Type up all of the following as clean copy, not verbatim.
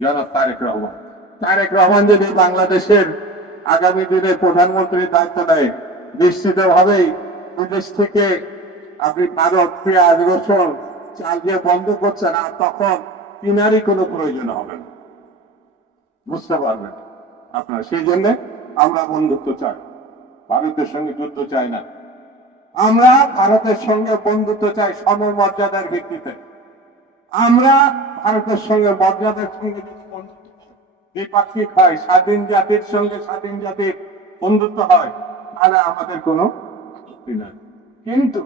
জনাব তারেক রহমান। তারেক রহমান যদি বাংলাদেশের আগামী দিনে প্রধানমন্ত্রীর দায়িত্ব নেয়, নিশ্চিতভাবেই বিদেশ থেকে আপনি ভারত পেঁয়াজ রসুন চাল দিয়ে বন্ধ করছেন, আর তখন কিনারই কোনো প্রয়োজন হবে না, বুঝতে পারবেন আপনারা। সেই জন্য আমরা বন্ধুত্ব চাই, ভারতের সঙ্গে যুদ্ধ চাই না। আমরা ভারতের সঙ্গে বন্ধুত্ব চাই সমমর্যাদার ভিত্তিতে। আমরা ভারতের সঙ্গে মর্যাদার সঙ্গে দ্বিপাক্ষিক হয়, স্বাধীন জাতির সঙ্গে স্বাধীন জাতির বন্ধুত্ব হয়, তাহলে আমাদের কোনো আপত্তি নাই। কিন্তু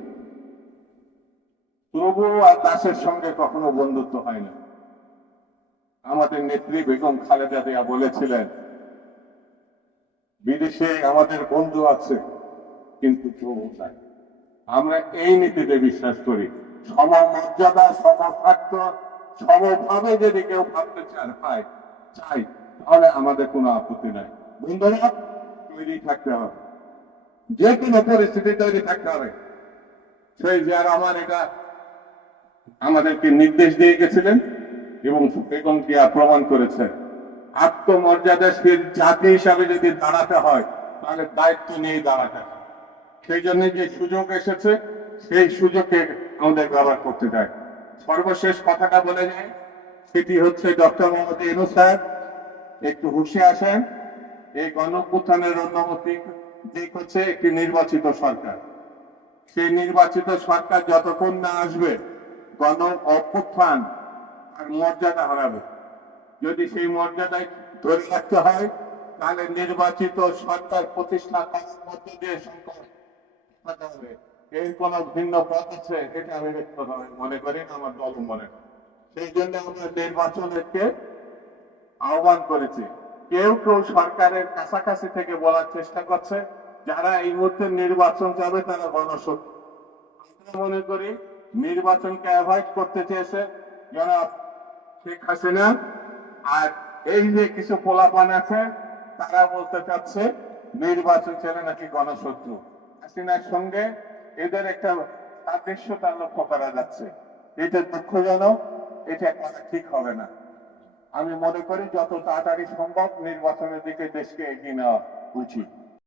প্রভু আর দাসের সঙ্গে কখনো বন্ধুত্ব হয় না। আমাদের নেত্রী বেগম খালেদা জিয়া বলেছিলেন, বিদেশে আমাদের বন্ধু আছে কিন্তু প্রভু নাই। আমরা এই নীতিতে বিশ্বাস করি, সমমর্যাদা সমস্বার্থ সমভাবে যদি কেউ ভাবতে চাই, তাহলে আমাদের কোনো আপত্তি নাই। বন্ধুরা, তৈরি থাকতে হবে, যে কোনো পরিস্থিতি তৈরি থাকতে হবে। সেই জিয়া রহমান এটা আমাদেরকে নির্দেশ দিয়ে গেছিলেন এবং বেগম জিয়া প্রমাণ করেছে। আত্মমর্যাদাশীল জাতি হিসাবে যদি দাঁড়াতে হয়, তাহলে দায়িত্ব নিয়ে দাঁড়াতে হয়। সেই জন্য যে সুযোগ এসেছে, সেই সুযোগকে আমাদের ব্যবহার করতে চাই। সর্বশেষ কথাটা বলে যায়, সেটি হচ্ছে ডক্টর মোহাম্মদ ইউনূস সাহেব একটু হুঁশে আসেন। এই গণঅভ্যুত্থানের অন্যমতি দিক হচ্ছে একটি নির্বাচিত সরকার। সেই নির্বাচিত সরকার যতক্ষণ না আসবে, গণ অভ্যুত্থান আর মর্যাদা হারাবে। যদি সেই মর্যাদায় ধরে রাখতে হয়, তাহলে নির্বাচিত সরকার প্রতিষ্ঠা করার মধ্য দিয়ে সংকট হবে। এর কোন ভিন্ন পথ আছে, এটা আমি ব্যক্তিগতভাবে মনে করি না, আমার দল মনে করে। সেই জন্য আমরা নির্বাচনকে আহ্বান করেছি। কেউ কেউ সরকারের কাছাকাছি থেকে বলার চেষ্টা করছে, যারা এই মুহূর্তে নির্বাচন চাবে তারা গণশক্তি। আমরা মনে করি নির্বাচনকে অ্যাভয়েড করতে চেয়েছে জনাব শেখ হাসিনা, আর এই যে কিছু পোলাপান আছে তারা বলতে চাচ্ছে নির্বাচন ছেলে নাকি গণশত্রু। হাসিনার সঙ্গে এদের একটা সাদৃশ্যতা লক্ষ্য করা যাচ্ছে। এটা দুঃখজনক, এটা করা ঠিক হবে না। আমি মনে করি যত তাড়াতাড়ি সম্ভব নির্বাচনের দিকে দেশকে এগিয়ে নেওয়া উচিত।